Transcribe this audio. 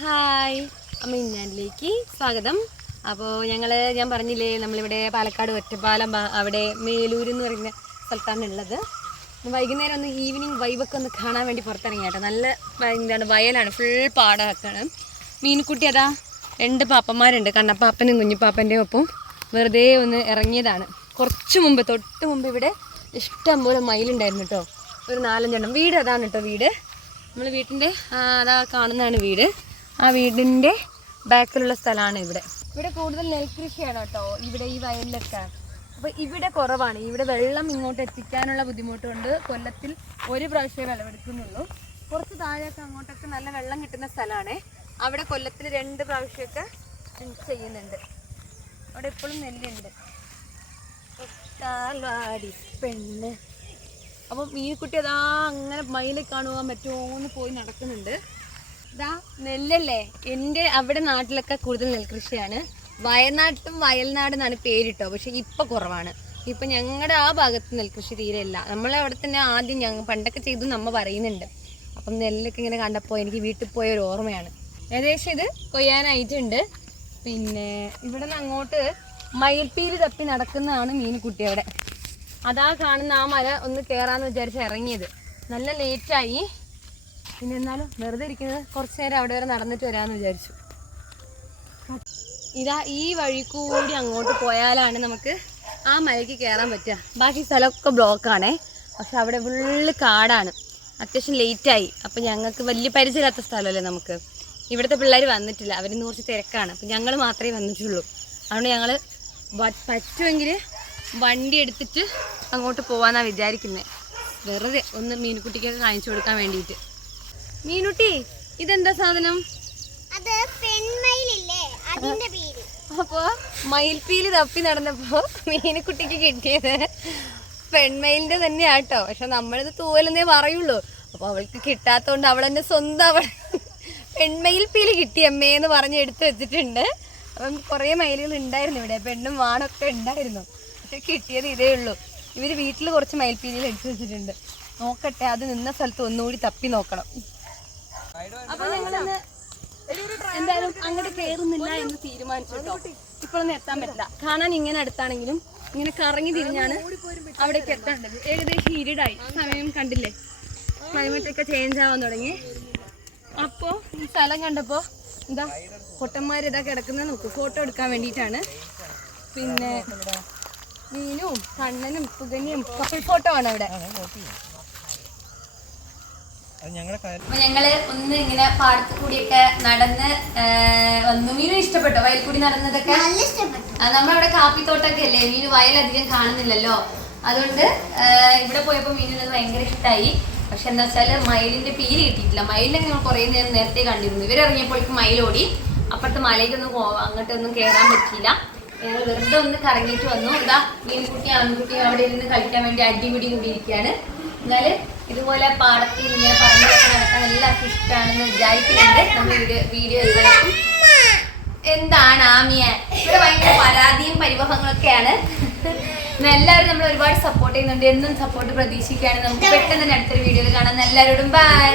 Hi. അമ്മ ഇന്നാനിലേക്ക് സ്വാഗതം. അപ്പോൾ ഞങ്ങൾ ഞാൻ പറഞ്ഞില്ലേ നമ്മളിവിടെ പാലക്കാട് ഒറ്റപ്പാലം അവിടെ മേലൂർ എന്ന് പറയുന്ന സ്ഥലത്താണ് ഉള്ളത്. വൈകുന്നേരം ഒന്ന് ഈവനിങ് വൈബൊക്കെ ഒന്ന് കാണാൻ വേണ്ടി പുറത്തിറങ്ങി കേട്ടോ. നല്ല എന്താണ് വയലാണ്. ഫുൾ പാടമൊക്കെയാണ് മീൻകുട്ടി അതാ രണ്ട് പാപ്പന്മാരുണ്ട്. കണ്ണപ്പാപ്പനും കുഞ്ഞിപ്പാപ്പന്റെയും ഒപ്പം വെറുതെ ഒന്ന് ഇറങ്ങിയതാണ്. കുറച്ച് മുമ്പ് തൊട്ട് മുമ്പ് ഇവിടെ ഇഷ്ടം പോലെ മയിലുണ്ടായിരുന്നു കേട്ടോ. ഒരു നാലഞ്ചെണ്ണം. വീട് അതാണ് കേട്ടോ വീട്. നമ്മൾ വീട്ടിന്റെ അതാ കാണുന്നതാണ് വീട്. ആ വീടിന്റെ ബാക്കിലുള്ള സ്ഥലമാണ് ഇവിടെ. ഇവിടെ കൂടുതൽ നെൽകൃഷിയാണ് കേട്ടോ. ഇവിടെ ഈ വയലിലൊക്കെ. അപ്പോൾ ഇവിടെ കുറവാണ്. ഇവിടെ വെള്ളം ഇങ്ങോട്ട് എത്തിക്കാനുള്ള ബുദ്ധിമുട്ടുണ്ട്. കൊല്ലത്തിൽ ഒരു പ്രാവശ്യമേ വിളവെടുക്കുന്നുള്ളൂ. കുറച്ച് താഴെയൊക്കെ അങ്ങോട്ടൊക്കെ നല്ല വെള്ളം കിട്ടുന്ന സ്ഥലമാണ്. അവിടെ കൊല്ലത്തിൽ രണ്ട് പ്രാവശ്യമൊക്കെ ചെയ്യുന്നുണ്ട്. അവിടെ എപ്പോഴും നെല്ലുണ്ട്. പെണ്ണ്. അപ്പം മീൻകുട്ടി അതാ അങ്ങനെ മയിലെ കാണുവാൻ പറ്റുമോ എന്ന് പോയി നടക്കുന്നുണ്ട്. ഇതാ നെല്ലല്ലേ? എന്റെ അവിടെ നാട്ടിലൊക്കെ കൂടുതൽ നെൽകൃഷിയാണ്. വയനാട്ടും വയൽനാട് എന്നാണ് പേരിട്ടോ? പക്ഷെ ഇപ്പൊ കുറവാണ്. ഇപ്പൊ ഞങ്ങളുടെ ആ ഭാഗത്ത് നെൽകൃഷി തീരെ ഇല്ല. നമ്മളെ അവിടെ തന്നെ ആദ്യം ഞങ്ങൾ പണ്ടൊക്കെ ചെയ്തു നമ്മ പറയുന്നുണ്ട്. അപ്പം നെല്ലൊക്കെ ഇങ്ങനെ കണ്ടപ്പോൾ എനിക്ക് വീട്ടിൽ പോയ ഒരു ഓർമ്മയാണ്. ഏകദേശം ഇത് കൊയ്യാനായിട്ടുണ്ട്. പിന്നെ ഇവിടെ നിന്ന് അങ്ങോട്ട് മയിൽപ്പീൽ തപ്പി നടക്കുന്നതാണ് മീൻകുട്ടി അവിടെ. അതാ കാണുന്ന ആ മല ഒന്ന് കയറാന്ന് വിചാരിച്ച് ഇറങ്ങിയത്. നല്ല ലേറ്റായി പിന്നെ എന്നാലും വെറുതെ ഇരിക്കുന്നത് കുറച്ച് നേരം അവിടെ വരെ നടന്നിട്ട് വരാമെന്ന് വിചാരിച്ചു. ഇതാ ഈ വഴി കൂടി അങ്ങോട്ട് പോയാലാണ് നമുക്ക് ആ മലയ്ക്ക് കയറാൻ പറ്റുക. ബാക്കി സ്ഥലമൊക്കെ ബ്ലോക്കാണേ പക്ഷെ അവിടെ ഫുള്ള് കാടാണ്. അത്യാവശ്യം ലേറ്റായി അപ്പം ഞങ്ങൾക്ക് വലിയ പരിചയമില്ലാത്ത സ്ഥലമല്ലേ നമുക്ക്. ഇവിടുത്തെ പിള്ളേർ വന്നിട്ടില്ല. അവരിന്ന് കുറച്ച് തിരക്കാണ്. അപ്പം ഞങ്ങൾ മാത്രമേ വന്നിട്ടുള്ളൂ. അതുകൊണ്ട് ഞങ്ങൾ പറ്റുമെങ്കിൽ വണ്ടി എടുത്തിട്ട് അങ്ങോട്ട് പോകാനാണ് വിചാരിക്കുന്നത് വെറുതെ ഒന്ന് മീൻകുട്ടിക്കൊക്കെ കാണിച്ചു കൊടുക്കാൻ വേണ്ടിയിട്ട്. മീനുട്ടി ഇതെന്താ സാധനം? അത് പെൺമയിലില്ലേ? അതിന്റെ പേര് അപ്പോ മയിൽപ്പീൽ തപ്പി നടന്നപ്പോ മീനുക്കുട്ടിക്ക് കിട്ടിയത് പെൺമയിലിന്റെ തന്നെയാട്ടോ. പക്ഷെ നമ്മളിത് തൂവലെന്നേ പറയുള്ളൂ. അപ്പൊ അവൾക്ക് കിട്ടാത്തോണ്ട് അവൾ തന്നെ സ്വന്തം അവൾ പെൺമയിൽ പീൽ കിട്ടി അമ്മേ എന്ന് പറഞ്ഞ് എടുത്തു വെച്ചിട്ടുണ്ട്. അപ്പം കുറേ മയിലുകൾ ഉണ്ടായിരുന്നു ഇവിടെ. പെണ്ണും വാണൊക്കെ ഉണ്ടായിരുന്നു. പക്ഷെ കിട്ടിയത് ഇതേ ഉള്ളൂ. ഇവർ വീട്ടിൽ കുറച്ച് മയിൽപ്പീലികൾ എടുത്തു വെച്ചിട്ടുണ്ട്. നോക്കട്ടെ അത് നിന്ന സ്ഥലത്ത് ഒന്നുകൂടി തപ്പി നോക്കണം. അപ്പൊ ഞങ്ങളൊന്ന് എന്തായാലും അങ്ങോട്ട് കയറുന്നില്ല എന്ന് തീരുമാനിച്ചു കേട്ടോ ഇപ്പോഴൊന്നും എത്താൻ പറ്റില്ല. കാണാൻ ഇങ്ങനെ അടുത്താണെങ്കിലും ഇങ്ങനെ കറങ്ങി തിരിഞ്ഞാണ് അവിടേക്ക് എത്തേണ്ടത് ഏകദേശം ഇരുടായി. സമയം കണ്ടില്ലേ? ക്ലൈമറ്റ് ഒക്കെ ചേഞ്ച് ആവാൻ തുടങ്ങി. അപ്പോ ഈ സ്ഥലം കണ്ടപ്പോ എന്താ പൊട്ടന്മാർ ഇതാ കിടക്കുന്നത് നോക്ക്. ഫോട്ടോ എടുക്കാൻ വേണ്ടിയിട്ടാണ്. പിന്നെ മീനും കണ്ണനും പുകനിയും കപ്പിൾ ഫോട്ടോ ആണ് അവിടെ. അപ്പൊ ഞങ്ങൾ ഒന്ന് ഇങ്ങനെ പാടത്ത് കൂടിയൊക്കെ നടന്ന് വന്നു. മീനും ഇഷ്ടപ്പെട്ടോ? വയൽ കൂടി നടന്നതൊക്കെ? നല്ല ഇഷ്ടപ്പെട്ടു. ആ, നമ്മളവിടെ കാപ്പിത്തോട്ടൊക്കെ അല്ലേ? മീൻ വയലധികം കാണുന്നില്ലല്ലോ. അതുകൊണ്ട് ഇവിടെ പോയപ്പോ മീനിനത് ഭയങ്കര ഇഷ്ടമായി പക്ഷെ എന്താ വെച്ചാൽ മയിലിന്റെ പേര് കിട്ടിയിട്ടില്ല. മയിലിനെ ഞങ്ങൾ കുറെ നേരം നേരത്തെ കണ്ടിരുന്നു. ഇവരിറങ്ങിയപ്പോഴേക്കും മയിലോടി അപ്പുറത്ത് മലയിലൊന്നും പോവാം അങ്ങോട്ടൊന്നും കയറാൻ പറ്റിയില്ല. ഞങ്ങൾ വെറുതെ ഒന്ന് കറങ്ങിയിട്ട് വന്നു. ഇതാ മീൻകുട്ടി ആൺകുട്ടി അവിടെ ഇരുന്ന് കളിക്കാൻ വേണ്ടി അടിപിടി കൂടിയിരിക്കുകയാണ് എന്നാൽ ഇതുപോലെ പാടത്തിൽ ഇങ്ങനെ പറഞ്ഞൊക്കെ നടക്കാൻ എല്ലാവർക്കും ഇഷ്ടമാണെന്ന് വിചാരിക്കുന്നുണ്ട്. നമ്മൾ വീഡിയോ എല്ലാവർക്കും എന്താണ് ആമിയ? ഇവിടെ ഭയങ്കര പരാതിയും പരിവഹങ്ങളൊക്കെയാണ്. എല്ലാവരും നമ്മൾ ഒരുപാട് സപ്പോർട്ട് ചെയ്യുന്നുണ്ട്. എന്നും സപ്പോർട്ട് പ്രതീക്ഷിക്കുകയാണ്. നമുക്ക് പെട്ടെന്ന് തന്നെ അടുത്തൊരു വീഡിയോയിൽ കാണാം. എല്ലാവരോടും ബൈ